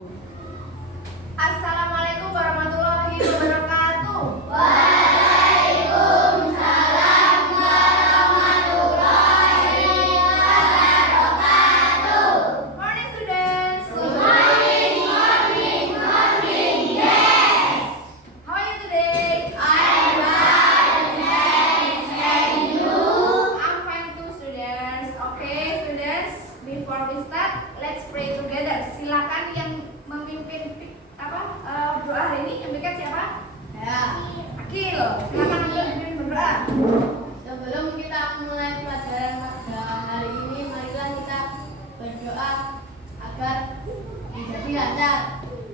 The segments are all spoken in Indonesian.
Assalamualaikum warahmatullahi wabarakatuh. Waalaikumsalam warahmatullahi wabarakatuh. Morning students. Good morning, morning, morning, yes. How are you today? I'm fine, thanks, and you? I'm fine too students. Okay students, before we start, let's pray together. Silakan yang memimpin doa hari ini yang bikin siapa? Ya. Akil. Silakan Akil memimpin berdoa. Sebelum kita mulai pelajaran pada hari ini, marilah kita berdoa agar menjadi lancar.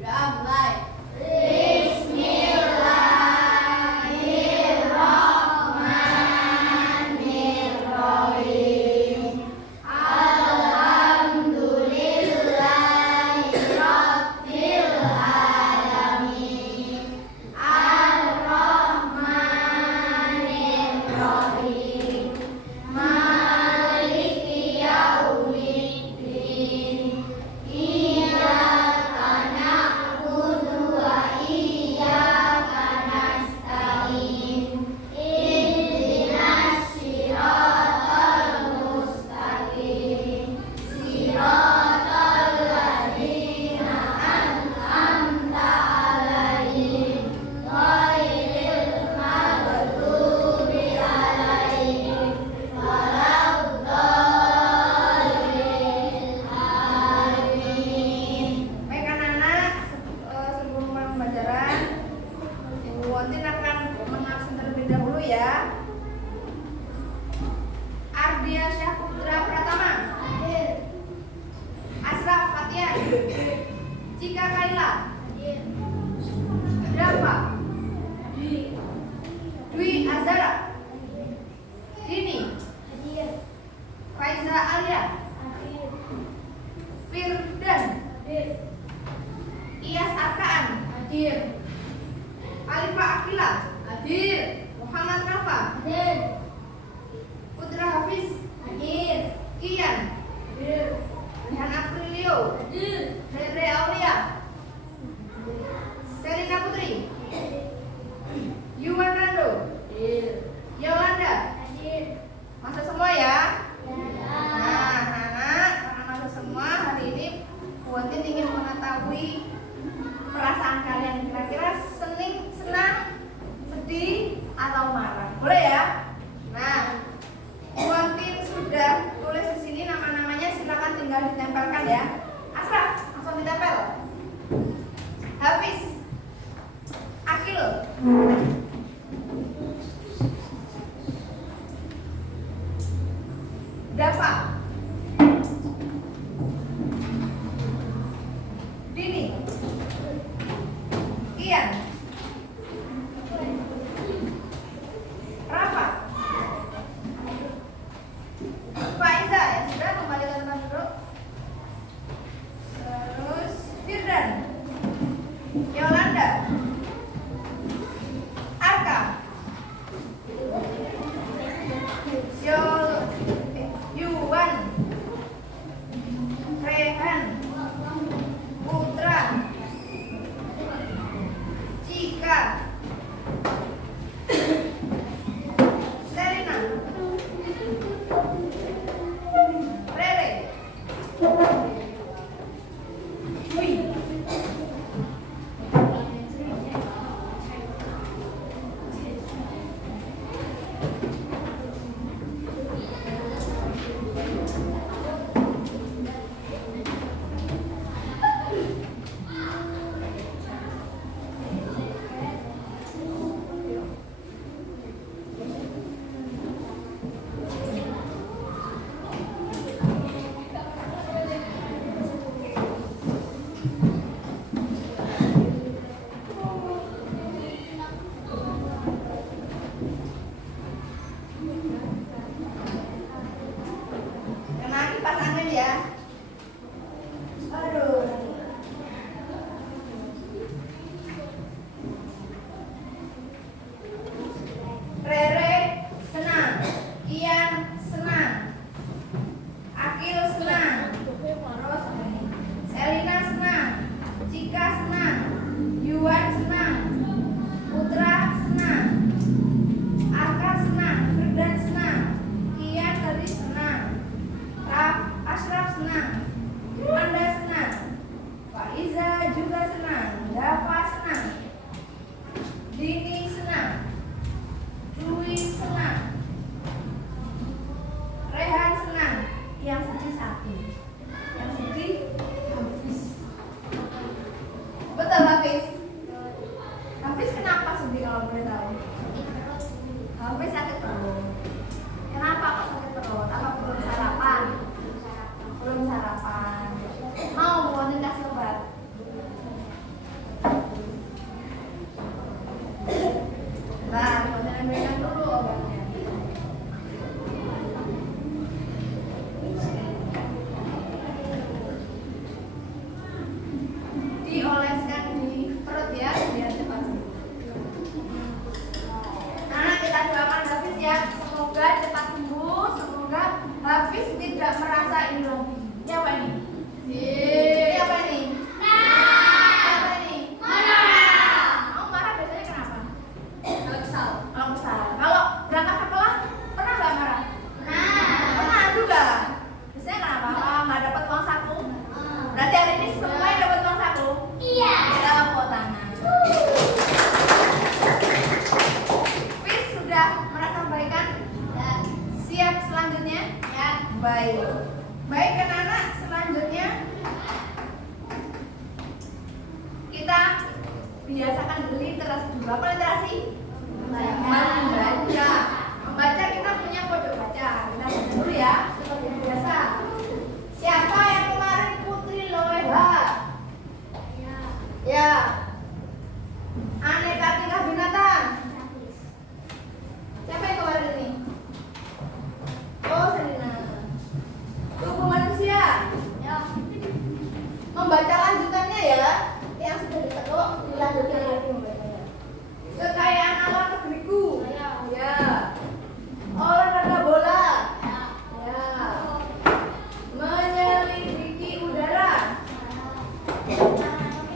Doa mulai. Bismillahirrahmanirrahim. Alhamdulillahirabbil alamin. Ar-Rahmanir-Rahim. Maliki yaumiddin. Iyyaka na'budu wa iyyaka nasta'in. Ihdinas siratal mustaqim. Siratal ladzina an'amta 'alaihim ghairil maghdubi 'alaihim waladdallin. Amin. Baik anak-anak, sebelum mulai pembelajaran, Ibu Wontin akan mengabsen terlebih dahulu ya. Ardia Syahputra Pratama, Asraf Fatia, Cika Kaila, Drafa, Dwi Azara, Dini, Raiza Alia, Firdan, Iyas Arkaan, hadir. Alifa Akila, hadir. Muhammad Rafa, Putra Hafiz, hadir. Kian, hadir. Rehan Aprilio, hadir. Rere Aulia, Selina Putri, Yuwan Rando, hadir. Yolanda, hadir. Masuk semua ya. Nah, anak-anak, karena masuk semua, hari ini Bu Wontin ingin mengetahui perasaan kalian, kira-kira senang, sedih, atau marah. Boleh ya? Nah, Bu Wontin sudah tulis di sini nama-namanya, silakan tinggal ditempelkan ya. Asraf, langsung ditempel. Hafiz, Akil, Dafa, Dini, Kian, Rafa, Faiza ya sudah, kembali ke tempat duduk. Terus Firdan, Yolanda, Arka, Yuwan, Rehan, Putra, Biasakan berliterasi dulu. Apa literasi? Membaca. Membaca kita punya kode baca. Kita baca dulu ya, seperti biasa. Siapa yang kemarin Putri Loeha? Ya. Aneka tingkah binatang. Siapa yang kemarin ini? Oh, Selina. Tubuh manusia. Membaca lanjutannya ya. Yang sudah diketuk dilanjutkan lagi membacanya. Kekayaan alam negeriku. Ya. Olahraga bola. Ya. Menyelidiki udara.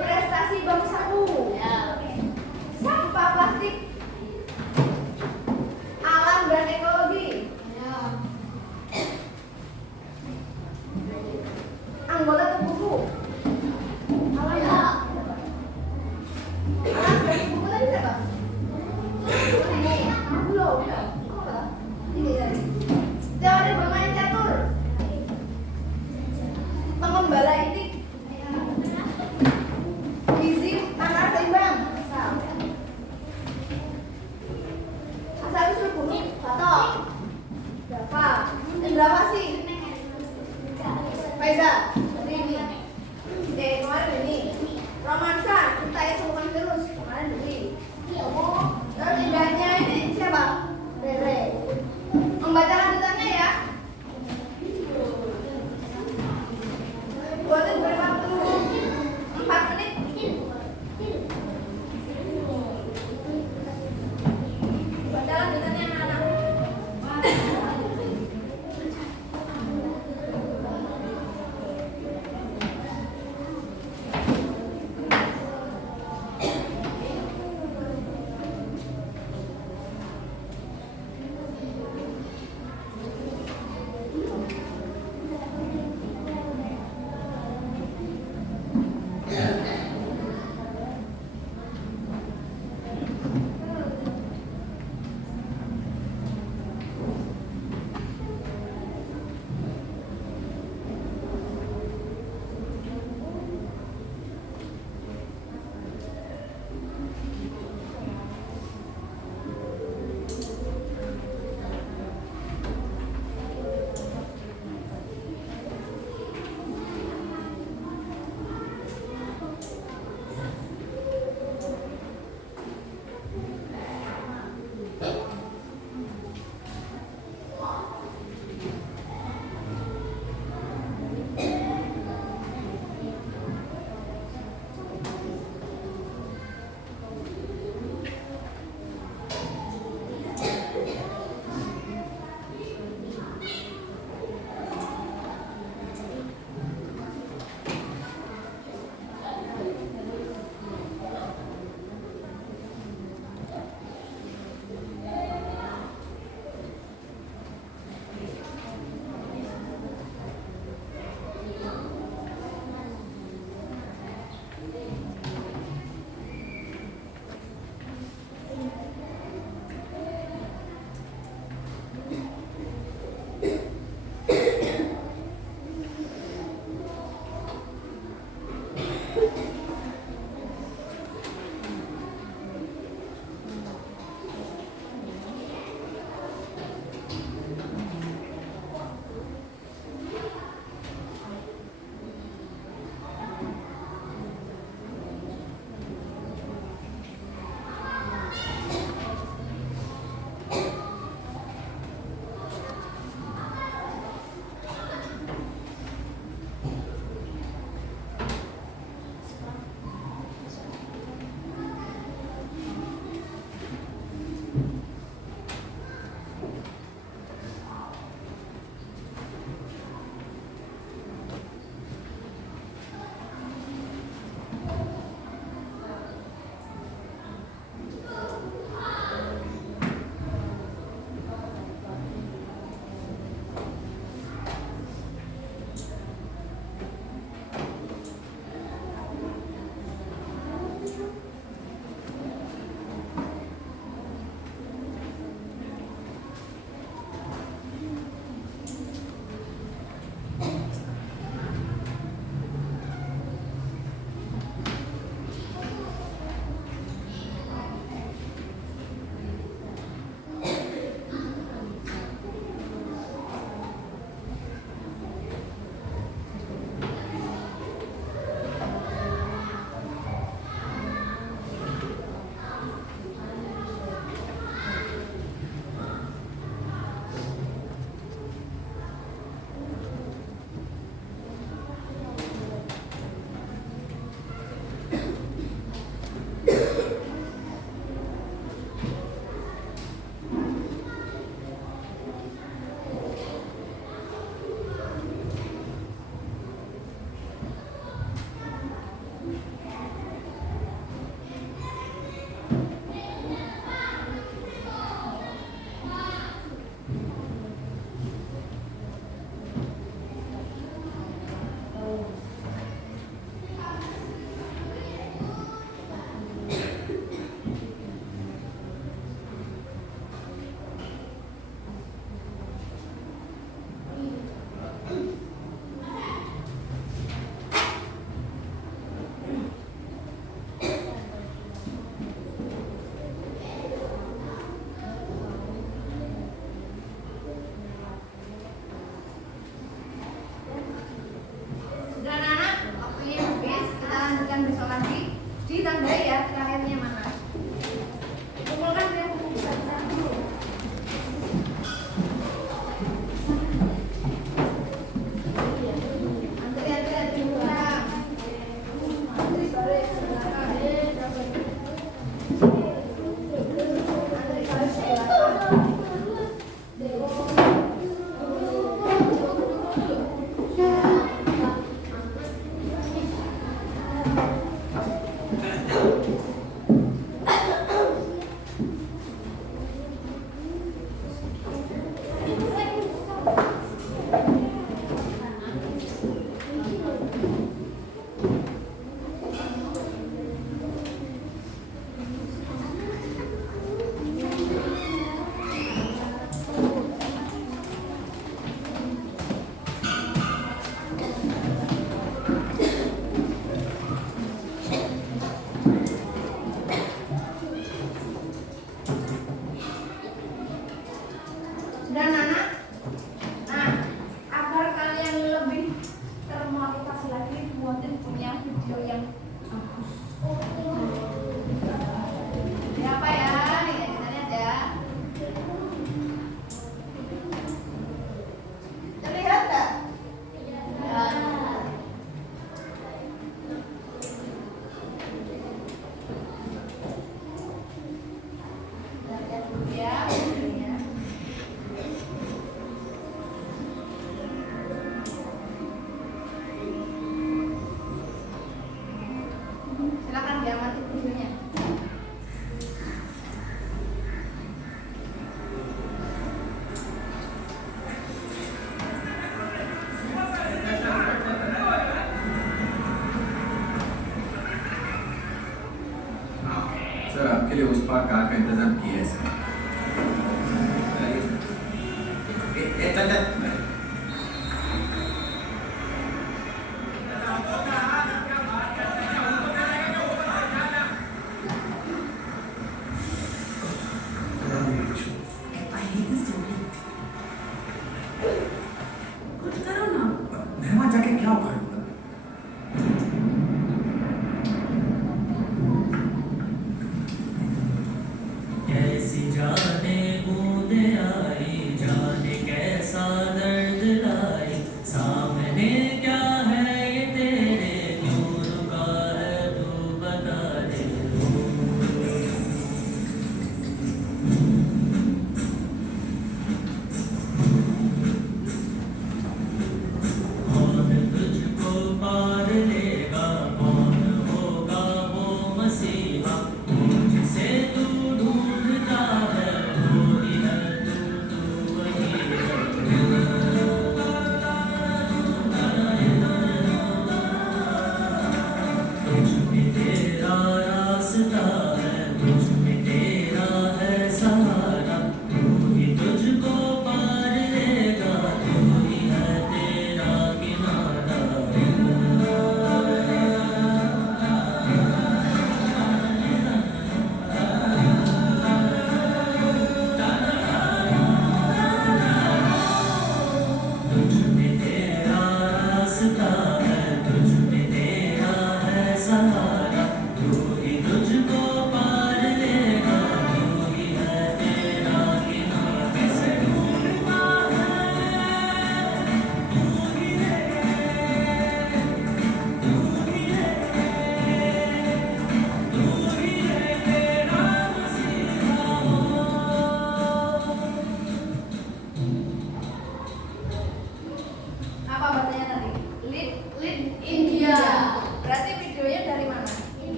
Prestasi bangsaku. Sampah plastik. Alam dan ekologi. Anggota tubuhku. Alam dan tubuhku tadi siapa? Ditandai ya terakhirnya mana. Kumpulkan dia besar-besar dulu. Antri pulang. Antri sore belakang. Antri sore belakang. Dan anak, nah agar kalian lebih termotivasi lagi, buatin punya video yang bagus. Ini apa ya? Nih kita lihat ya. Terlihat nggak? Ya. Kita lihat dulu ya. Silakan diamati videonya. Sir आपके लिए उस पार कार का इंतजाम किया है सर चल चल कुछ करो ना। मैं वहां जाके क्या उखाड़ूंगा कैसी जाने वो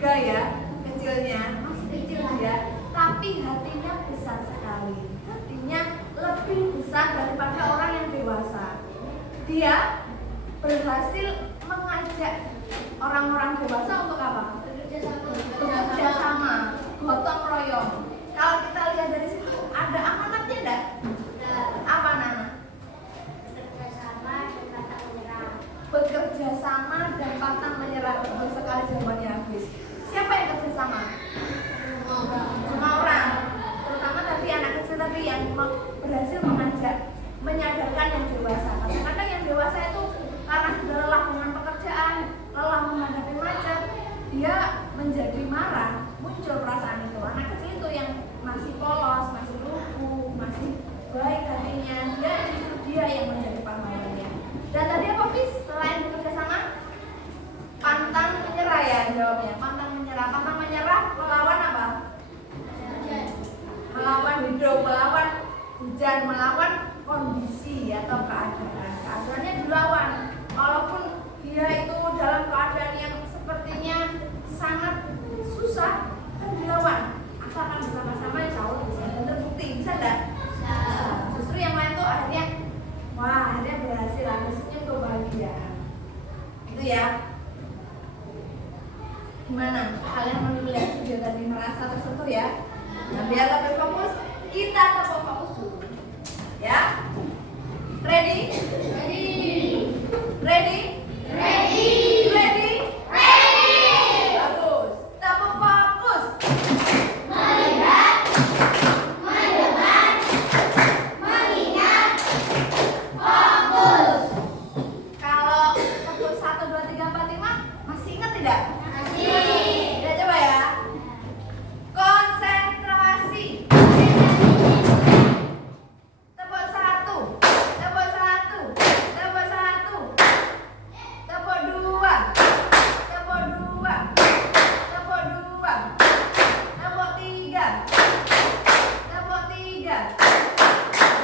juga ya, kecilnya masih kecil ya, tapi hatinya besar sekali. Hatinya lebih besar daripada orang yang dewasa. Dia berhasil mengajak orang-orang dewasa untuk apa? Bekerja sama, gotong royong. Kalau kita lihat dari situ, ada amanatnya enggak? Apa Nana? Bekerja sama dan pantang menyerah. Betul sekali jawabannya Hafiz. Siapa yang kerja sama? Semua orang. Terutama tadi anak kecil tadi yang berhasil mengajak, menyadarkan yang dewasa. Kadang-kadang yang dewasa itu karena sudah lelah dengan pekerjaan, lelah menghadapi macet, dia menjadi marah, muncul perasaan itu. Anak kecil itu yang masih polos, masih lugu, masih baik hatinya, dia yang menjadi pahlawannya. Dan tadi apa Fis? Selain bekerja sama, pantang menyerah ya jawabnya. Pantang menyerah melawan apa? Melawan hidup, melawan hujan, melawan kondisi atau keadaan. Keadaannya dilawan. Walaupun dia itu dalam keadaan yang sepertinya sangat susah, kan dilawan. Asalkan bersama-sama insya Allah bisa. Dan terbukti, bisa enggak? Bisa. Justru yang lain tuh akhirnya, wah akhirnya berhasil, ada senyum kebahagiaan. Itu ya. Gimana? Kalian melihat video tadi merasa tersentuh ya? Nah, biar lebih fokus, kita tetap fokus dulu. Ya? Ready? Ready. Ready? Ready. Ready? Ready. Bagus. Tetap fokus. Melihat, mendengar, mengingat, fokus. Kalau sebut 1, 2, 3, 4, 5 masih ingat tidak? Masih. Ya coba ya. Konsentrasi. Tepuk 1. Tepuk 1. Tepuk 1. Tepuk 2. Tepuk 2. Tepuk 2. Tepuk 3. Tepuk 3.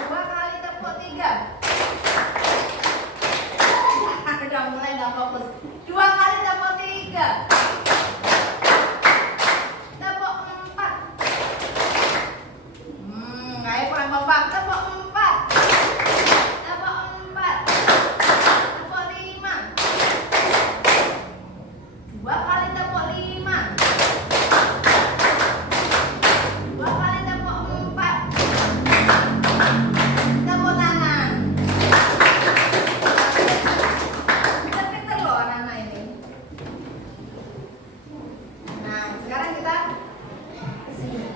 2 kali tepuk 3. Udah mulai nggak fokus. 2 kali tepuk 3. Tepuk 4. Ayo kurang kompak. Tepuk 4. Tepuk 4. Tepuk 5. 2 kali tepuk 5. 2 kali tepuk 4. Tepuk tangan. Pinter-pinter loh anak-anak ini. Nah, sekarang kita kesini.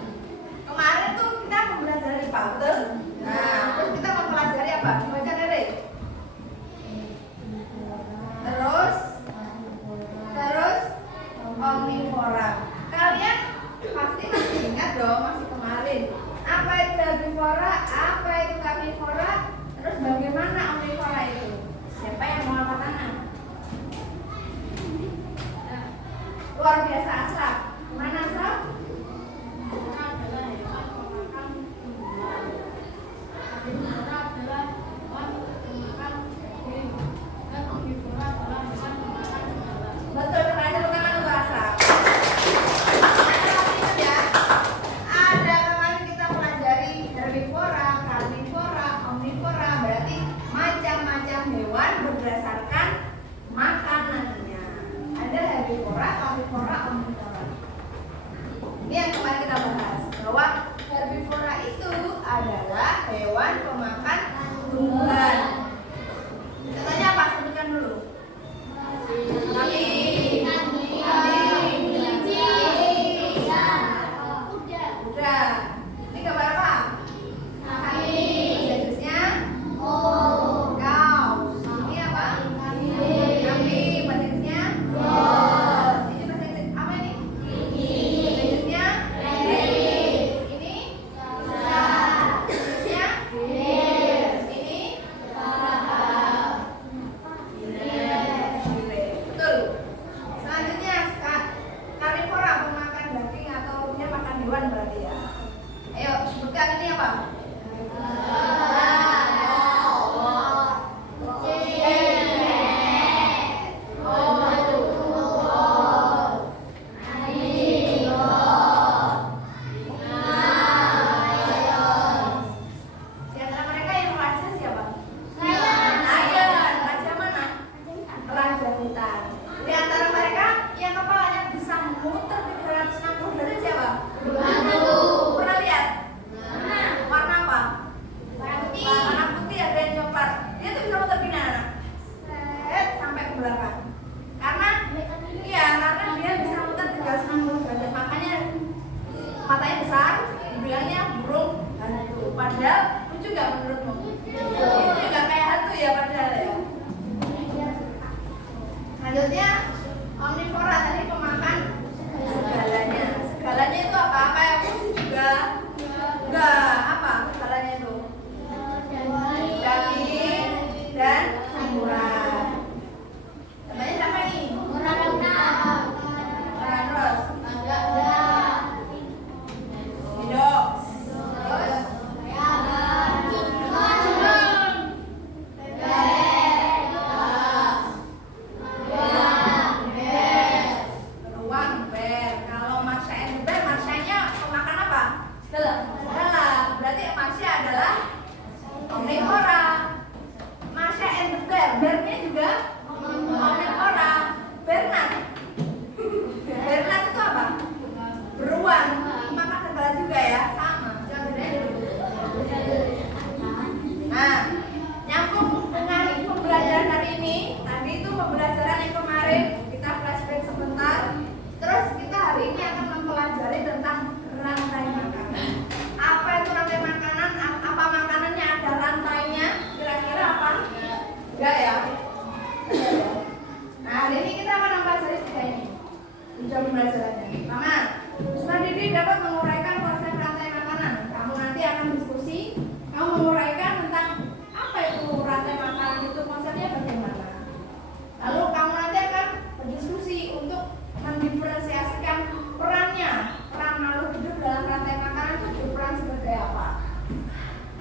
Kemarin tuh kita mempelajari pattern. Nah, terus kita mempelajari apa? Baca Rere. Terus omnivora. Kalian pasti masih ingat dong, masih kemarin. Apa itu herbivora? Apa itu carnivora? Terus bagaimana omnivora itu? Siapa yang mau angkat tangan? Luar biasa Asraf. Mana Asraf? Betul sekali, tepuk tangan untuk Asraf. Ingat ya, ada kemarin kita pelajari herbivora, carnivora, omnivora, berarti macam-macam hewan berdasarkan makanannya. Ada herbivora, carnivora, omnivora. hutan. Di antara mereka yang kepalanya bisa memutar 360 derajat siapa? Pernah lihat? Warna apa? Warna putih ada yang coklat. Dia tuh bisa muter gini anak. Sampai ke belakang. Karena dia bisa muter 360 derajat. Makanya matanya besar, dibilangnya burung hantu. Padahal lucu gak menurutmu? Itu juga kayak hantu ya padahal ya. Selanjutnya omnivora, tadi pemakan segalanya. Segalanya itu apa? Kayak musik juga? Enggak. Apa segalanya itu? Daging dan sayuran. Namanya siapa nih? Terus hidup. Terus beruang, ber. Kalau Marsha and Bear, Marshanya pemakan apa? Segala. Berarti Marsha adalah omnivora. Marsha and the Bear, bearnya juga omnivora. Bernard itu apa? Beruang, makan segala juga ya, sama. Nah, nyambung dengan pembelajaran hari ini. Tadi itu pembelajaran yang kemarin kita flashback sebentar. Terus kita hari ini akan mempelajari tentang rantai makanan. Apa itu rantai makanan? Apa makanannya ada rantainya? Kira-kira apa? Enggak ya? Nah, hari ini kita akan mempelajari tiga ini. Jam pembelajarannya. Pertama, Ustaz Didi dapat menguraikan konsep rantai makanan. Kamu nanti akan diskusi. Kamu menguraikan tentang apa itu rantai makanan itu, konsepnya bagaimana. Lalu kamu nanti akan berdiskusi untuk mendiferensiasikan perannya. Peran makhluk hidup dalam rantai makanan itu berperan sebagai apa.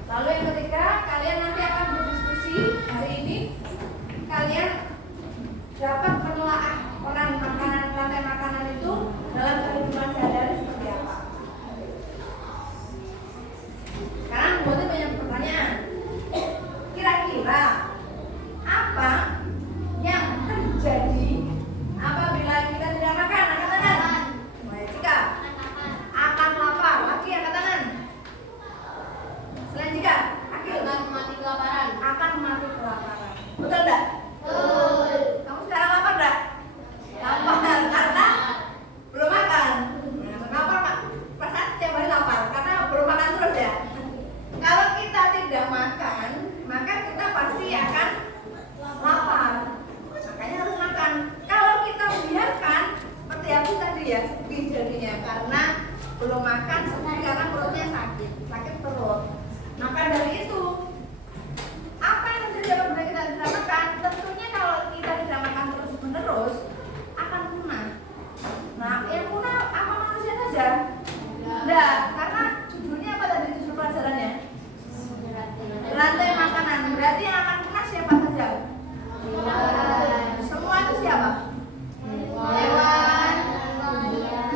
Lalu yang ketiga, kalian nanti akan berdiskusi hari ini. Kalian dapat menelaah peran makanan rantai makanan itu dalam kehidupan sehari-hari seperti apa. Sekarang buatnya banyak pertanyaan. Kira-kira apa yang terjadi apabila kita tidak makan? Angkat tangan. Baik, jika akan lapar, lagi angkat tangan. Selain jika Akan mati kelaparan. akan mati kelaparan. Betul enggak? Kamu sekarang lapar enggak? Lapar karena belum makan. Nah, lapar Pak. Perasaan setiap hari lapar karena belum makan terus ya. Kalau kita tidak makan, maka kita pasti akan lapar. Makanya harus makan. Kalau kita biarkan seperti aku tadi ya, sedih jadinya karena belum makan, sedih karena perutnya sakit perut. Maka dari itu, apa yang terjadi apabila kita tidak makan? Tentunya kalau kita tidak makan terus-menerus akan punah. Nah, yang punah apa manusia saja? Enggak, karena judulnya apa tadi judul pelajarannya? Rantai makanan. Berarti yang akan punah siapa saja? Semua itu siapa? Hewan,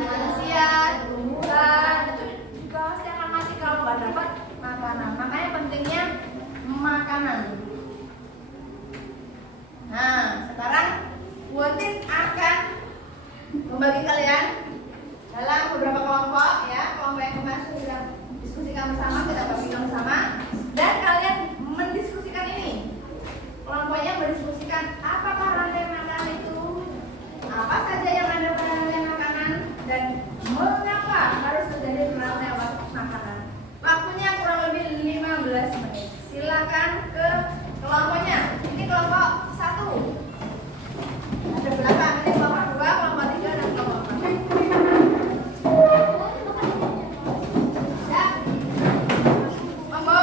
manusia, tumbuhan, itu juga pasti akan mati kalau nggak dapat makanan. Makanya pentingnya makanan. Nah, sekarang Buatin akan membagi kalian dalam beberapa kelompok ya. Kelompok yang kemarin sudah diskusikan bersama, kita bagikan bersama, dan kalian mendiskusikan ini. Kelompoknya mendiskusikan apakah rantai makanan itu, apa saja yang ada pada rantai makanan, dan mengapa harus terjadi rantai makanan. Waktunya kurang lebih 15 menit. Silakan ke kelompoknya. Ini kelompok 1. Ada belakang, ini kelompok 2, kelompok 3, dan kelompok 4. Ya. Membawa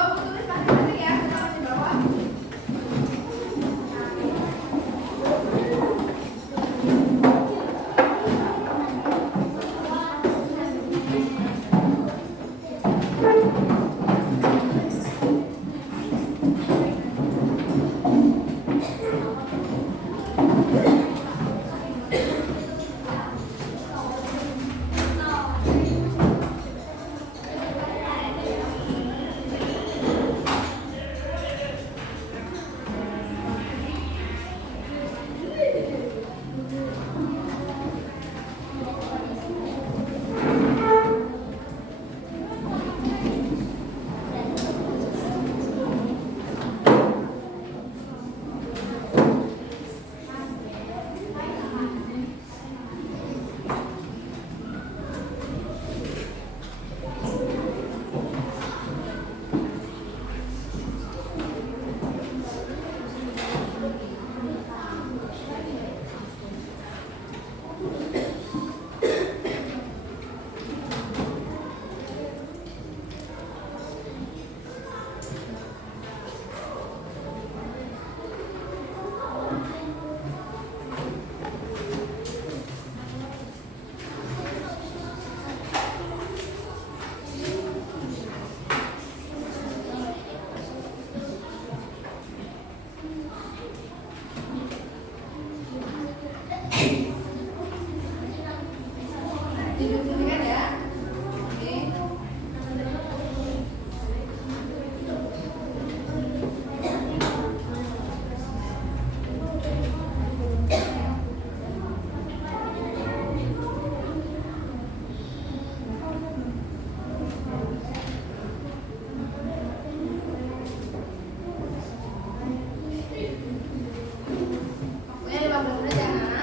Didudukkan ya. Oke. Waktunya 15 menit ya, Nak.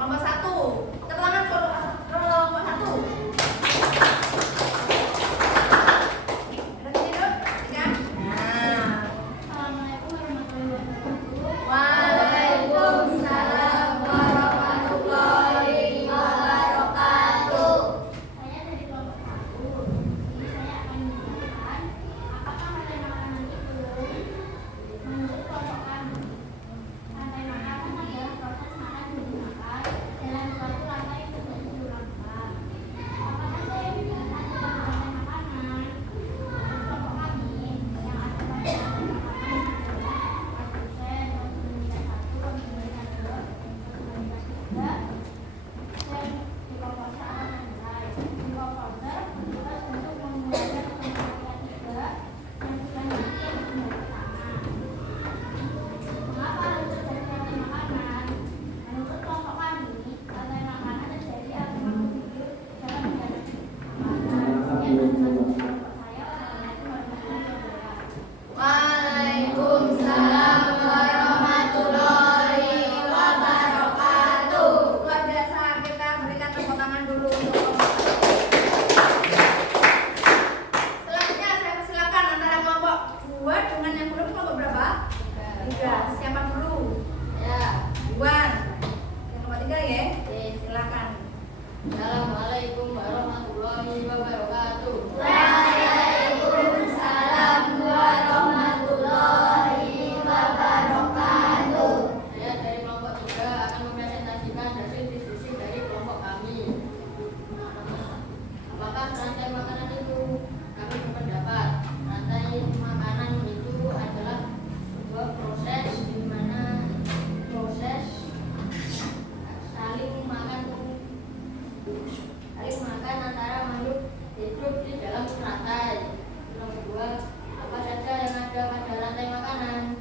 Kelompok 1. Tepuk tangan kelompok 1. Ada tidur? Ya. Nah. Assalamualaikum warahmatullahi wabarakatuh. Waalaikumsalam warahmatullahi wabarakatuh. Saya dari kelompok 1. Di sini saya akan menjelaskan apakah rantai makanan itu. Menurut kelompok kami, rantai makanan adalah proses makan dan dimakan dalam suatu rantai berulang-ulang. Apakah saya menjelaskan tentang rantai makanan? Menurut kelompok kami, yang ada pada rantai makanan adalah produsen, konsumen tingkat 1, konsumen tingkat 2, konsumen tingkat 3, dan dekomposer akan menilai. Dekomposer bertugas untuk memulaikan konsumen tingkat 3 dan selanjutnya tingkat pertama. Mengapa harus terjadi rantai makanan? Menurut kelompok kami, rantai makanan terjadi akibat pemicu dalam menghadapi makanan. Yang menurut kelompok saya, Assalamualaikum warahmatullahi wabarakatuh. Waalaikumsalam warahmatullahi wabarakatuh. Luar biasa, kita berikan tepuk tangan dulu untuk kelompok 1. Selanjutnya saya persilakan antara kelompok 2 dengan yang belum kelompok berapa? 3. Siapa dulu? Ya. Iwan. Yang nomor 3 ya? Silakan. Assalamualaikum warahmatullahi wabarakatuh. Waalaikumsalam warahmatullahi wabarakatuh. Saya dari kelompok 3 akan mempresentasikan hasil diskusi dari kelompok kami. Apakah rantai makanan itu? Kami berpendapat rantai makanan itu adalah sebuah proses di mana proses saling makan antara makhluk hidup di dalam rantai. Yang kedua, apa saja yang ada pada rantai makanan?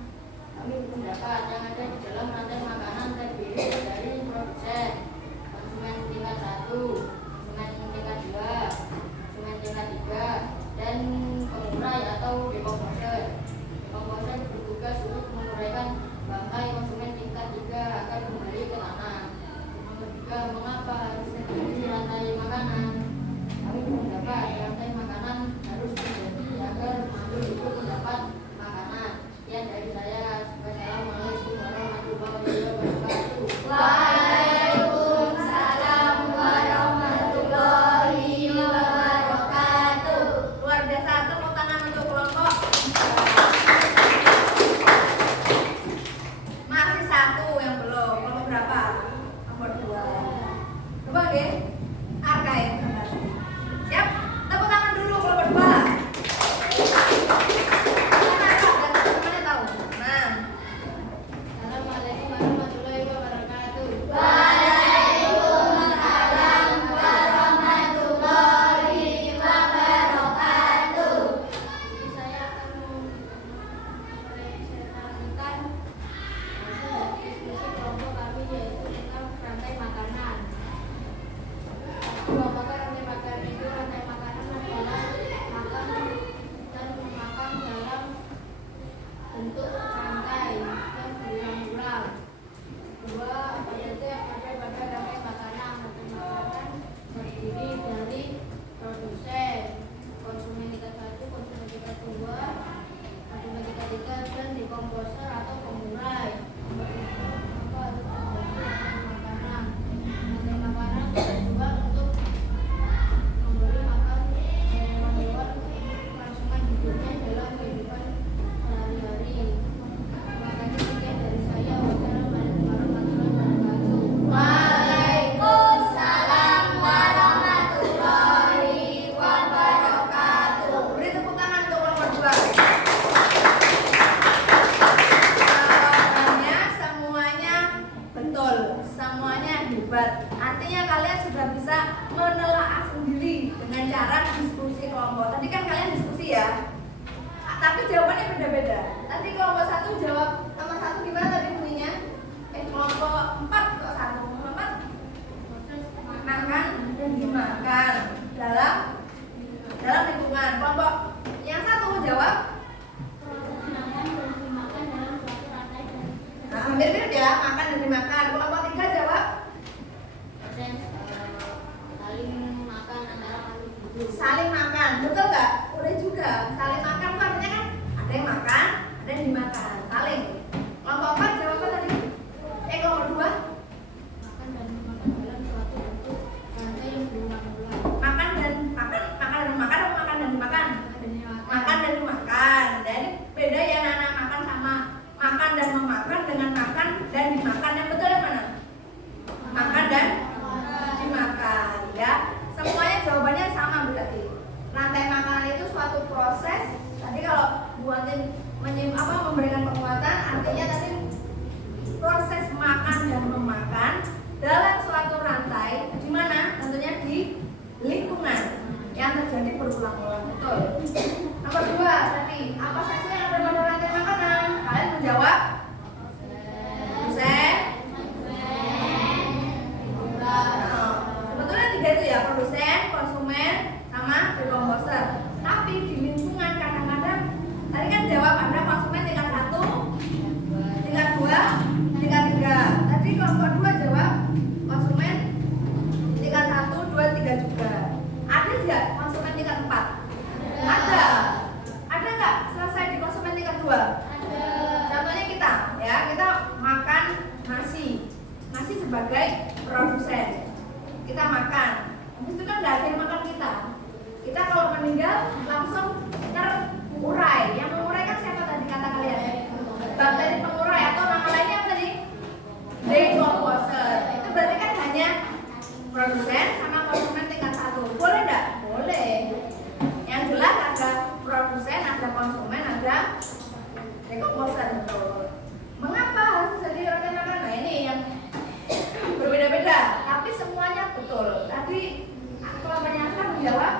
Kami berpendapat yang ada di dalam rantai makanan terdiri dari produsen, konsumen tingkat 1, konsumen tingkat 2, konsumen tingkat 3, dan pengurai atau dekomposer. Dekomposer bertugas untuk menguraikan bangkai konsumen tingkat 3 agar kembali ke tanah. Nomor 3, mengapa harus terjadi rantai makanan? Kami berpendapat rantai makanan harus terjadi agar makhluk hidup mendapat makanan. Sekian dari saya. Wassalamualaikum warahmatullahi wabarakatuh. Waalaikumsalam warahmatullahi wabarakatuh. Luar biasa, tepuk tangan untuk kelompok. Masih 1 yang belum. Kelompok berapa? Nomor 2. Coba deh. Arka yang sabar. Siap? Tepuk tangan dulu kelompok 2. Mana Arka? Dan teman-temannya tahu. Nah. Assalamualaikum warahmatullahi wabarakatuh. Waalaikumsalam warahmatullahi wabarakatuh. Jadi saya akan mempresentasikan hasil diskusi kelompok kami yaitu tentang rantai makanan. Apakah rantai makanan itu? Rantai makanan adalah makan dan memakan dalam bentuk rantai dan berulang-ulang. Dua, apa saja yang ada pada rantai makanan? Rantai makanan terdiri dari produsen, konsumen tingkat 1, konsumen tingkat 2, konsumen tingkat 3, dan dekomposer atau pengurai. Apa harus terjadi rantai makanan? Rantai makanan bertujuan untuk memberi makan hewan-hewan kelangsungan hidupnya dalam kehidupan sehari-hari. Terima kasih, sekian dari saya. Wassalamualaikum warahmatullahi wabarakatuh. Waalaikumsalam warahmatullahi wabarakatuh. Beri tepuk tangan untuk kelompok 2. Jawabannya semuanya betul, semuanya hebat. Artinya kalian sudah bisa menelaah sendiri dengan cara diskusi kelompok. Tadi kan kalian diskusi ya, tapi jawabannya beda-beda. Tadi kelompok 1 jawab nomor 1 gimana tadi bunyinya? Kelompok 4 kok 1? Kelompok 4 makan dan dimakan dalam lingkungan. Kelompok yang 1 jawab Makan dan dimakan dalam suatu rantai dan hampir mirip ya, makan dan dimakan. Kelompok 3 jawab ya, produsen, konsumen, sama dekomposer. Tapi di lingkungan kadang-kadang tadi kan jawab Anda konsumen tingkat 1, tingkat 2, tingkat 3. Tadi kelompok 2 jawab konsumen tingkat 1, 2, 3 juga. Ada nggak konsumen tingkat 4? Ada. Ada nggak selesai di konsumen tingkat 2? Ada. Contohnya kita, ya, kita makan nasi sebagai produsen. Kita makan, habis itu kan nggak ada yang makan kita. Kita kalau meninggal langsung terurai. Yang mengurai kan siapa tadi kata kalian? Bakteri pengurai atau nama lainnya apa tadi? Decomposer. Itu berarti kan hanya produsen sama konsumen tingkat 1. Boleh nggak? Boleh. Yang jelas ada produsen, ada konsumen, ada decomposer. Betul. Mengapa harus jadi rantai makanan? Nah, ini yang berbeda-beda, tapi semuanya betul. Tadi kelompoknya akan menjawab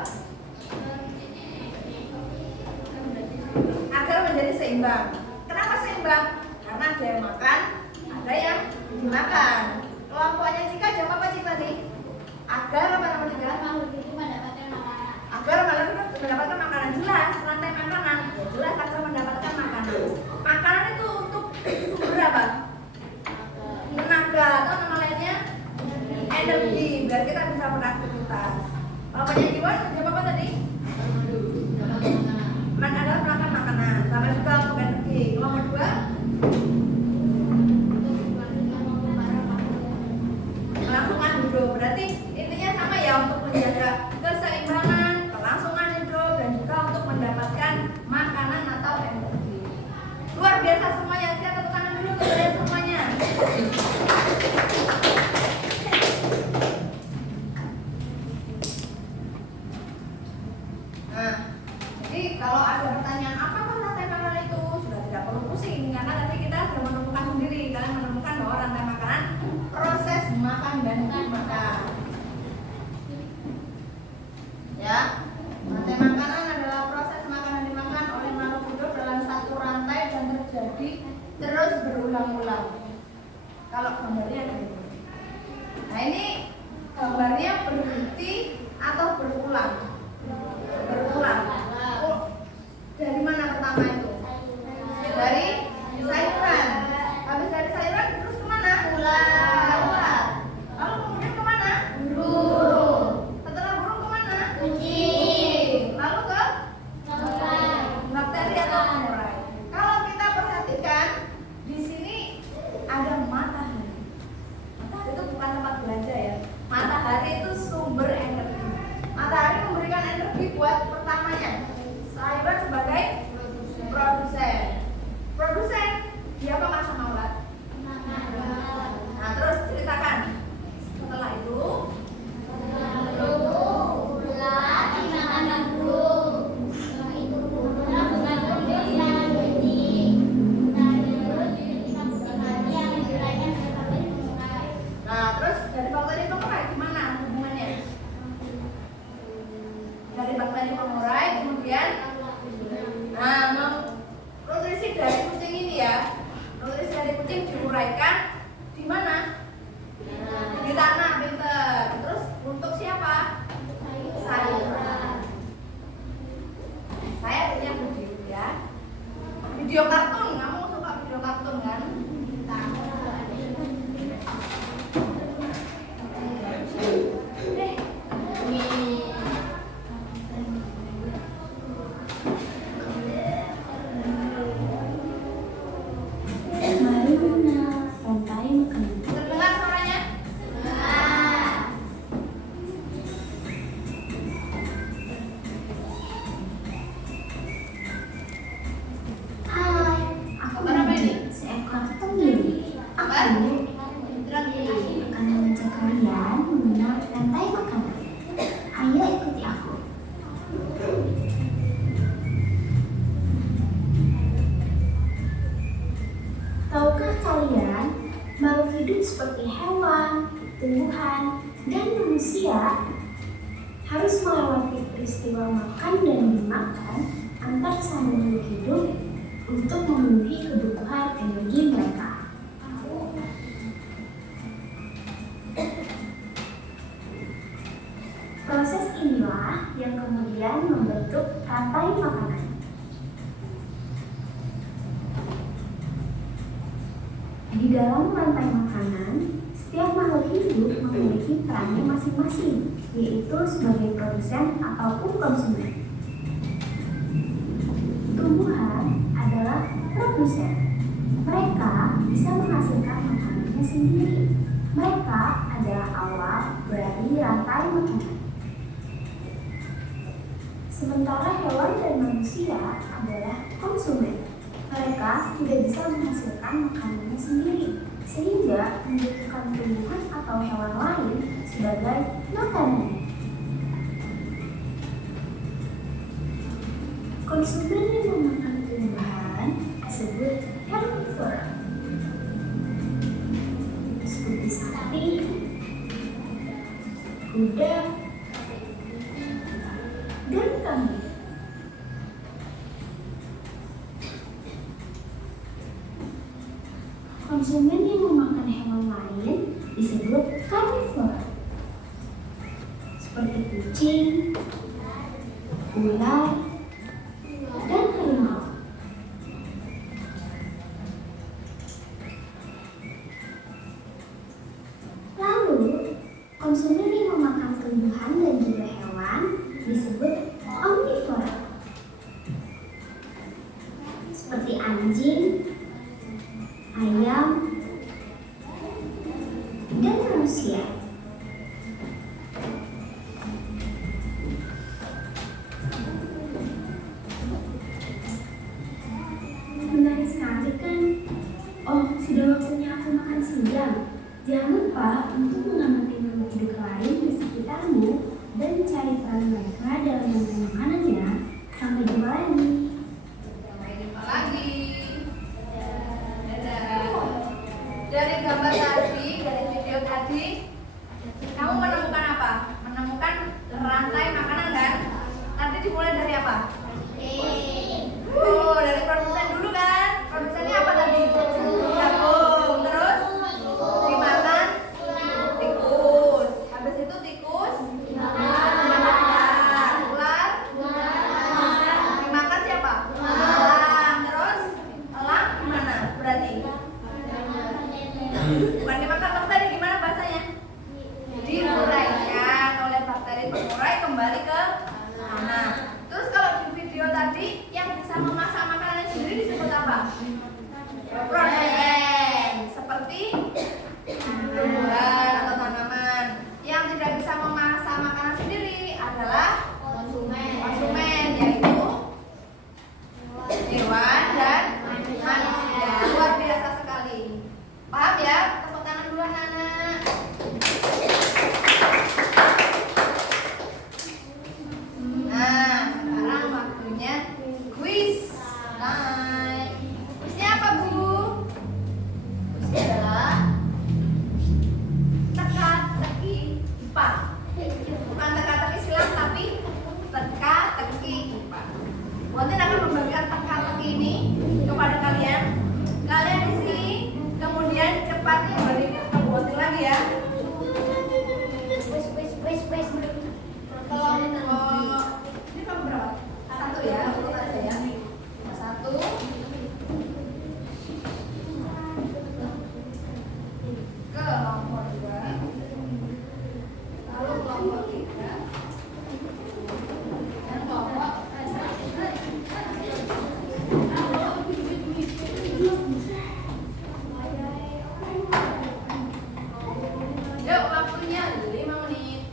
agar menjadi seimbang. Kenapa seimbang? Karena ada yang makan, ada yang dimakan. Kelompoknya Cika jawab apa Cika tadi? Agar apa namanya Cika? Agar mendapatkan makanan. Jelas, rantai makanan. Ya, jelas agar mendapatkan makanan. Makanan itu untuk sumber apa? Tenaga atau nama lainnya energi, biar kita bisa beraktivitas. Kelompoknya Jiwa jawab apa tadi? Adalah makan makanan, sama juga untuk energi. Kelompok 2 kelangsungan hidup. Berarti intinya sama ya, untuk menjaga keseimbangan, kelangsungan hidup, dan juga untuk mendapatkan makanan atau energi. Luar biasa semuanya. Kita tepuk tangan dulu untuk kalian semuanya. Nah, jadi kalau ada pertanyaan apa rantai makanan itu, sudah tidak perlu pusing karena nanti kita sudah menemukan sendiri. Kalian menemukan bahwa rantai makanan proses makan dan dimakan. Ya, rantai makanan adalah proses makan dan dimakan oleh makhluk hidup dalam satu rantai dan terjadi terus berulang-ulang. Kalau gambarnya ada ini. Nah, ini gambarnya berhenti atau berulang. Berulang. Oh, dari mana pertama itu? Dari sayuran. Habis dari sayuran terus kemana? Ular. Lalu kemudian kemana? Burung. Setelah burung kemana? Kucing. Lalu ke bakteri atau pengurai. Kalau kita perhatikan di sini ada matahari. Matahari itu bukan tempat belanja ya. Matahari itu sumber energi. Matahari memberikan energi buat pertamanya sayuran sebagai produsen. Produsen dia apa Mas Maulat? Nah, terus ceritakan. Setelah itu nah, terus dari bakteri pengurai gimana hubungannya? Dari bakteri pengurai kemudian nutrisi dari kucing ini ya. Nutrisi dari kucing diuraikan di mana? Di tanah, pinter. Terus untuk siapa? Sayuran. Saya punya video ya. Video kartun, kamu suka video kartun kan? Terdengar suaranya? Hai, Aku berapa ini? seekor pemilih. Apa? Akan mengajak kalian mengenal rantai makanan. Ayo ikuti aku. Tahukah kalian, makhluk hidup seperti hewan, tumbuhan, dan manusia harus melewati peristiwa makan dan dimakan antar sama makhluk hidup untuk memenuhi kebutuhan energi mereka. inilah yang kemudian membentuk rantai makanan. Di dalam rantai makanan, setiap makhluk hidup memiliki perannya masing-masing, yaitu sebagai produsen ataupun konsumen. Tumbuhan adalah produsen. Mereka bisa menghasilkan makanannya sendiri. Mereka adalah awal dari rantai makanan. Sementara hewan dan manusia adalah konsumen. Mereka tidak bisa menghasilkan makanannya sendiri, sehingga membutuhkan tumbuhan atau hewan lain sebagai makanan. Konsumen yang memakan tumbuhan disebut herbivora, seperti sapi, kuda, dan kambing. Konsumen yang memakan hewan lain disebut karnivora, seperti kucing, ular, dan harimau. Lalu, konsumen yang memakan tumbuhan dan juga hewan disebut omnivora, seperti anjing, ayam, dan manusia. Menarik sekali kan? Oh, sudah waktunya aku makan siang. Jangan lupa untuk mengamati makhluk hidup lain di sekitarmu dan cari peran mereka dalam rantai makanan ya. Sampai jumpa lagi. Sampai jumpa lagi. Dari gambar tadi, dari video tadi, kamu menemukan apa? Menemukan rantai makanan kan? Nanti dimulai dari apa? Oh, dari produsen dulu kan? Produsennya apa tadi? Jagung. Terus dimakan tikus. Habis itu tikus dimakan ular. Dimakan siapa? Elang. Terus elang gimana? Berarti bukan dimakan bakteri, gimana bahasanya? Diuraikan oleh bakteri pengurai kembali ke tanah. Terus kalau di video tadi yang bisa memasak makanan sendiri disebut apa? Produsen. Seperti tumbuhan atau tanaman. Yang tidak bisa memasak makanan sendiri adalah konsumen, yaitu hewan dan manusia. Luar biasa sekali. Paham ya? Tepuk tangan dulu anak-anak. Nah, sekarang waktunya quiz time. Quiznya apa, Bu? Quiznya adalah teka-teki IPA. Bukan teka-teki silang, tapi teka-teki IPA. Buatin akan membagikan teka-teki ini kepada kalian. Kalian di sini kemudian cepat kembali ke buatin lagi ya. Ini nomor berapa? Satu ya, urut aja ya. Satu. Kelompok dua. Lalu kelompok tiga. Dan kelompok yuk, waktunya 5 menit.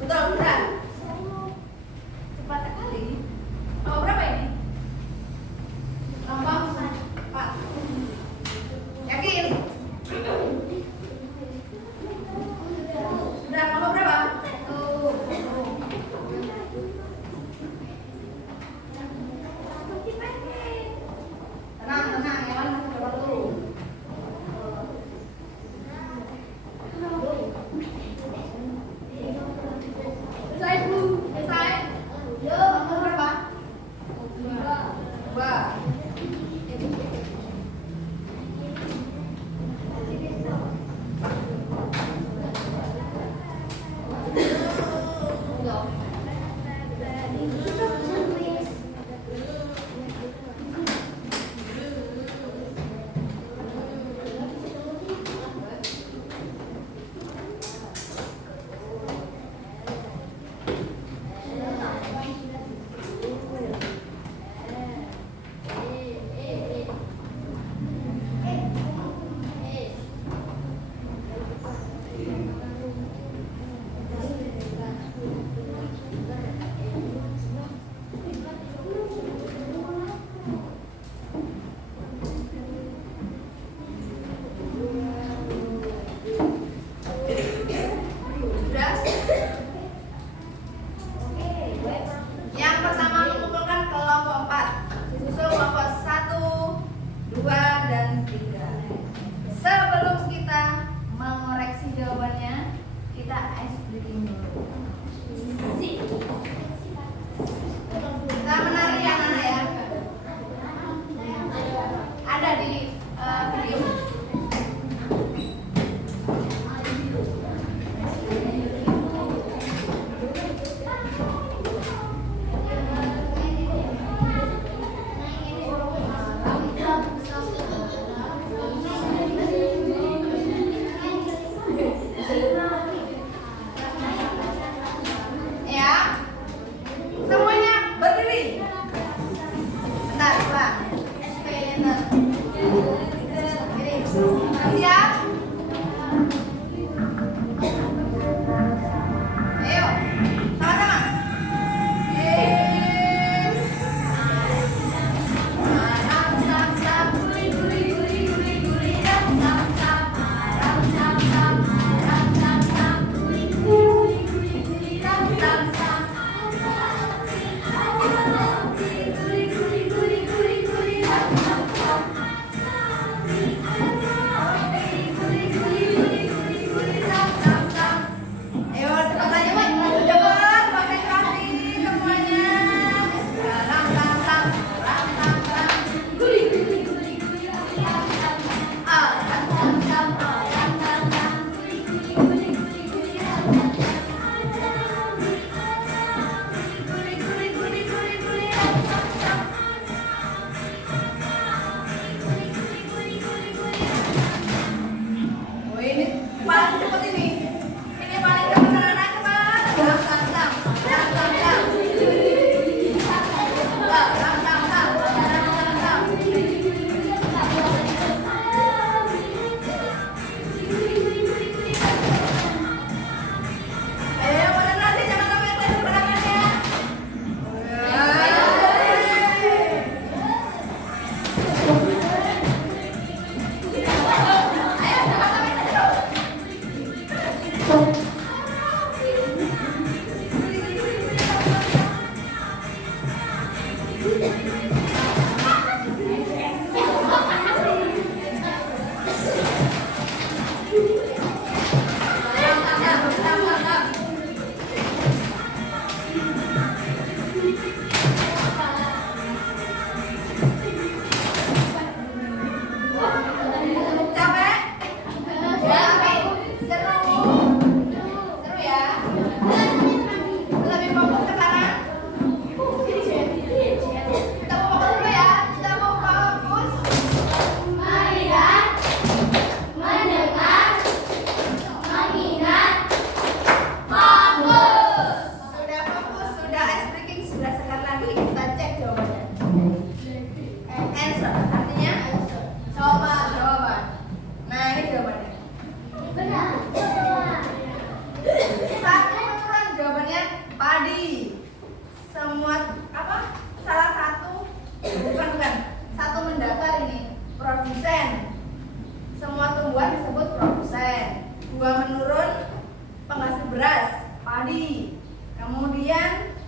Betul, betul. Cepat sekali. Nomor berapa ini? Nomor 4. Yakin? Sudah nomor berapa? Tenang, tenang, hewan masih berapa dulu? Selesai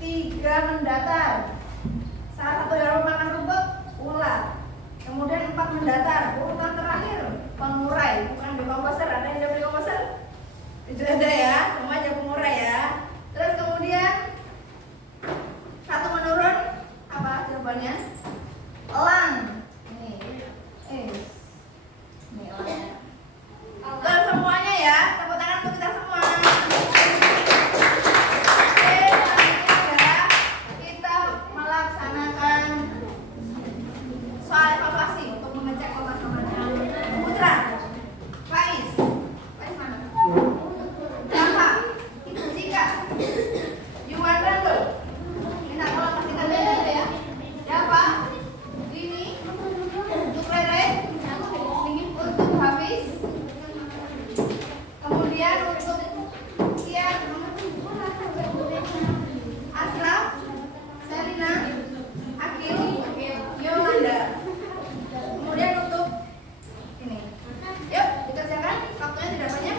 3 mendatar. Salah satu hewan makan rumput, ular. Kemudian 4 mendatar. Urutan terakhir, pengurai, bukan dekomposer. Ada yang jawab dekomposer? Itu ada ya, semua jawab pengurai ya. Terus kemudian 1 menurun, apa jawabannya? Elang. Ini elangnya. Terus semuanya ya, tepuk tangan untuk kita semua. Oke, selanjutnya kita melaksanakan soal evaluasi untuk mengecek pemahamannya. Putra, Faiz mana? Rafa, Ibu Zika, Yuan Rando. Minta tolong kasihkan beda ya. Ya Pak, ini untuk Rere, untuk Hafiz. Kemudian untuk Kian, Asraf, Selina, Akil, Yolanda. Kemudian untuk ini, yuk dikerjakan. Waktunya tidak banyak.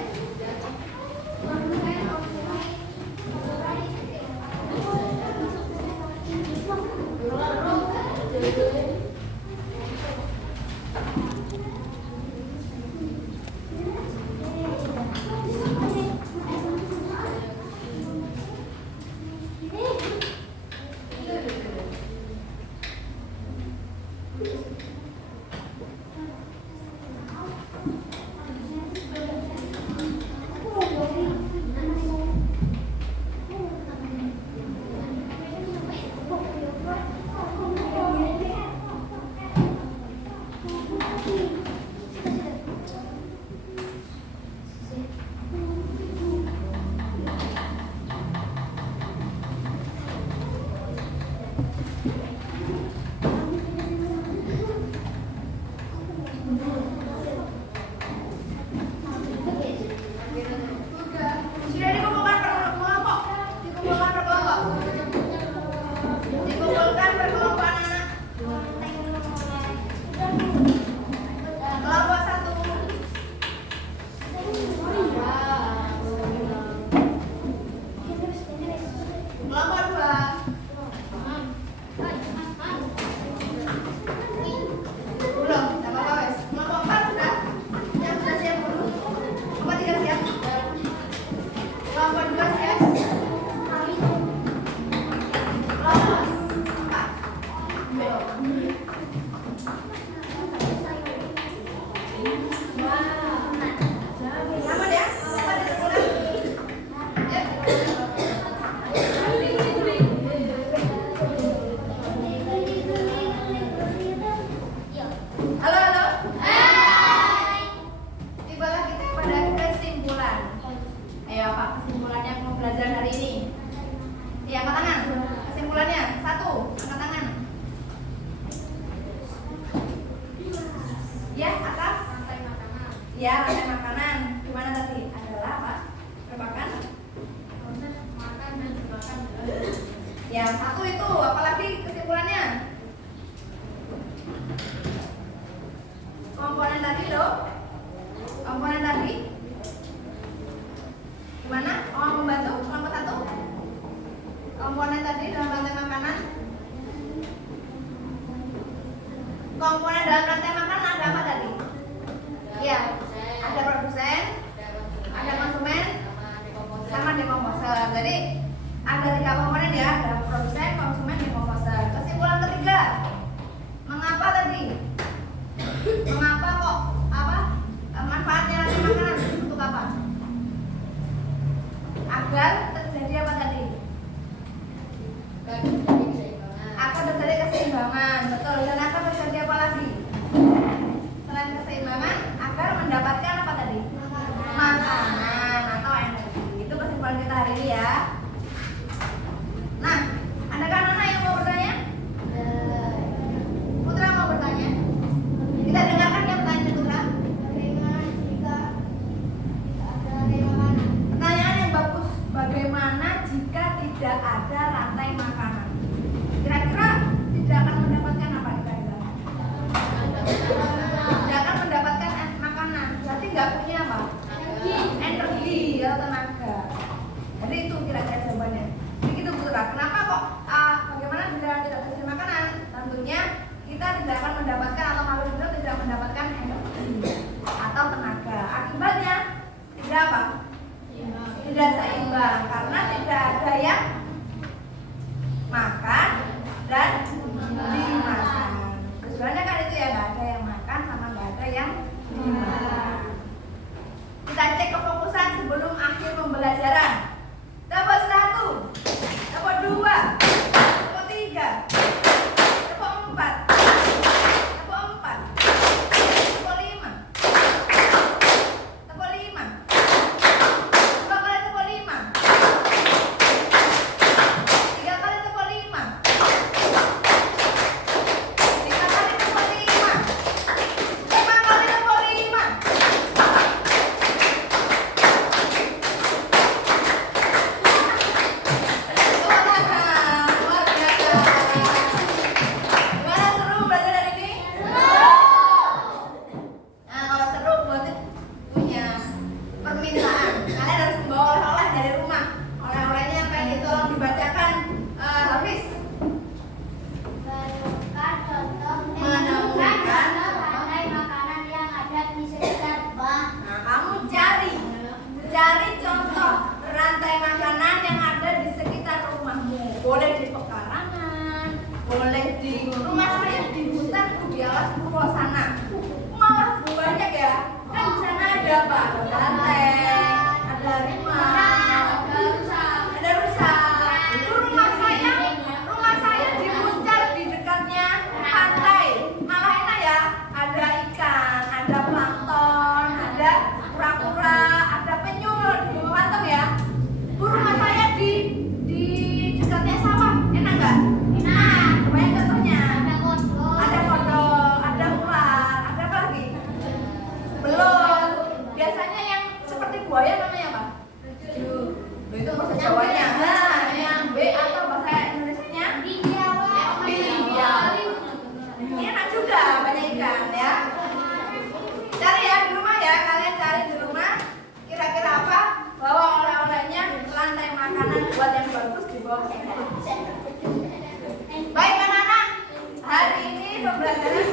Sudah dikumpulkan berkelompok. Dikumpulkan berkelompok anak-anak. Kelompok 1. Kelompok 2. Belum, tidak apa-apa wes. Kelompok 4 sudah. Yang sudah siap dulu. Kelompok 3 siap. Kelompok 2 siap. Kelompok 4 belum. Selamat ya. Selamat dikumpulkan. Ya. Halo, halo. Tibalah kita pada kesimpulan. Ayo apa kesimpulannya pembelajaran hari ini? Ya, angkat tangan. Kesimpulannya 1, angkat tangan. Ya, atas. Ya, rantai makanan. Gimana tadi? Adalah apa? Merupakan Proses makan dan dimakan. ya 1 itu, apalagi kesimpulannya? Komponen tadi loh. Komponen tadi gimana? Mau membantu kelompok 1? Komponen tadi dalam rantai makanan. Komponen dalam rantai makanan ada apa tadi? Ya, ada produsen, ada konsumen, sama dekomposer. Jadi ada 3 komponen ya, ada produsen, konsumen, dekomposer. Kesimpulan ketiga, mengapa tadi? Mengapa kok apa manfaatnya rantai makanan untuk apa? Agar terjadi apa tadi? Akan terjadi keseimbangan, betul. Dan akan terjadi apa lagi? Selain keseimbangan, agar mendapatkan apa tadi? Makanan atau energi. Itu kesimpulan kita hari ini ya. Nah, adakah anak yang mau bertanya? Putra mau bertanya? Kita dengarkan ya pertanyaan Putra. Bagaimana jika ada rantai makanan? Pertanyaan yang bagus. Bagaimana jika tidak ada rantai makanan? Kira-kira tidak akan mendapatkan apa kira-kira? Tidak akan mendapatkan makanan. Berarti nggak punya apa? Energi atau tenaga. Jadi itu kira-kira jawabannya. Begitu Putra. Kenapa kok yang makan dan dimakan. Tujuannya kan itu ya, nggak ada yang makan sama nggak ada yang dimakan. Kita cek kefokusan sebelum akhir pembelajaran. Dapat 1, dapat 2, dapat 3, dapat 4, dapat 4, dapat 5, dapat 5, 2 kali dapat 5, 3 kali dapat 5, 5 kali dapat 5, 5 kali dapat 5. Luar biasa. Gimana, seru belajar hari ini? Nah, kalau seru buatnya punya permintaan. Kalian harus membawa oleh-oleh dari rumah. Oleh-olehnya apa yang tolong dibacakan, Hafiz. Menemukan rantai makanan yang ada di sekitar bah. Nah, kamu cari contoh rantai makanan yang ada di sekitar rumahmu. Boleh di pekarangan, boleh di rumah saya di hutan di alas purwo sana. Malah banyak ya. Kan di sana ada apa? Ada rantai, ada rumah, ada rusa. Itu rumah saya di Muncar di dekatnya pantai. Malah enak ya. Ada ikan, ada plankton, ada kura-kura, ada penyu di bawah kantong ya. Bu, rumah saya di dekatnya sawah. Enak nggak? Enak. Banyak contohnya. Ada kodok, ada ular, ada apa lagi? Belum. Biasanya yang seperti buaya namanya apa? Itu bahasa Jawanya. Nah, yang B atau bahasa Indonesianya? Biawak. Ini enak juga, banyak ikan ya. Cari ya di rumah ya, kalian cari di rumah. Kira-kira apa? Bawa oleh-olehnya, lantai makanan buat yang bagus dibawa ke sana. Baik anak-anak, hari ini pembelajaran